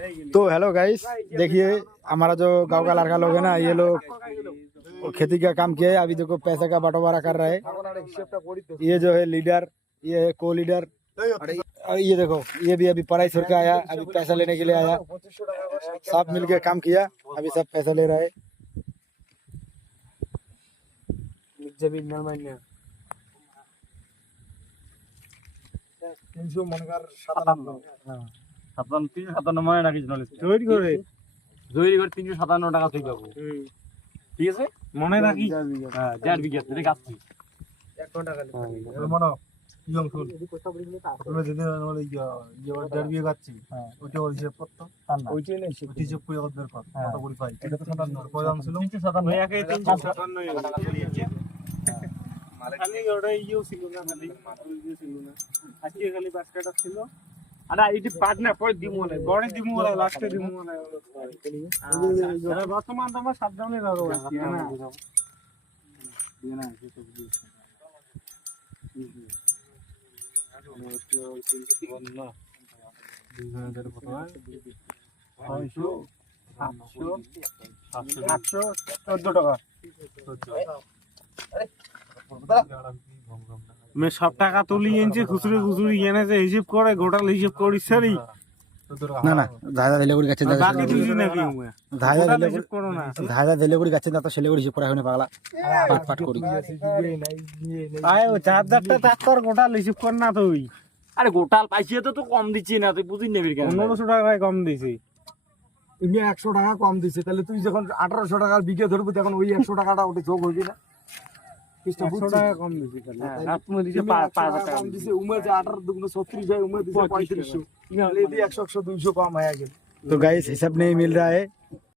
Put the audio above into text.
तो hello guys, देखिए हमारा जो गांव का लड़का लोग है ना, ये लोग खेती का काम किया है। अभी देखो पैसे का बंटवारा कर रहा है। ये जो है लीडर, ये है को लीडर। और ये देखो, ये भी अभी पढ़ाई छोड़ के आया, अभी पैसा लेने के लिए आया। सब मिलके काम किया, अभी सब पैसा ले रहा है। ঠিক আছে মনে রাখি হ্যাঁ 4 বিঘা থেকে কাটছি 1 ঘন্টা খালি মনে ইয়ং ফুল আমরা যদি আমরা যে 1.5 বিঘা কাটছি ওইটা ওই হিসাব করতে ওইটাই না হিসাব করে কত দরকার কত করে পাই এটা তো 57 কত দাম ছিল 357 একে 357 খালি ওটা ইউ ছিল না খালি ইউ ছিল না আজকে খালি বাস্কেটটা ছিল আরে এইটি পার্টনার পরে দিমুলে গড়ে দিমুলে লাস্টে দিমুলে আরে বর্তমান তোমার সাবধানে রাখো না দিয়ে না কিছু বুঝি সব টাকা তুলি এনেছে খুচরো খুচুরি এনেছে হিসেব করে গোটাল হিসেব করিস সারি না না ধাঁধা দিলে করে গেছে, বাকি তুই নাকি ধাঁধা দিলে হিসেব করো না ধাঁধা দিলে করে গেছে না, তো ছেলে করে হিসেব করা হয় না পাগলা। পাট পাট করি আয় ও 4000টা তার তোর গোটাল হিসেব কর না তুই। আরে গোটাল পাইছি তো কম দিচ্ছি না, তুই বুঝিস নেবি কেন? 1500 টাকায় কম দিছি। তুমি 100 টাকা কম দিছে, তাহলে তুই যখন 1800 টাকার বিঘে ধরবি তখন ওই 100 টাকাটা ওটা যোগ হইবি না? 100 টাকা কম দিছি তাহলে রাত মে দিছে 5000 টাকা কম দিছে। উমে যে 18 দুগুণ 36 হয়, উমে দিছে 3500, তাহলে এদি 100 200 কম হয়ে গেল। तो गाइस हिसाब नहीं मिल रहा है।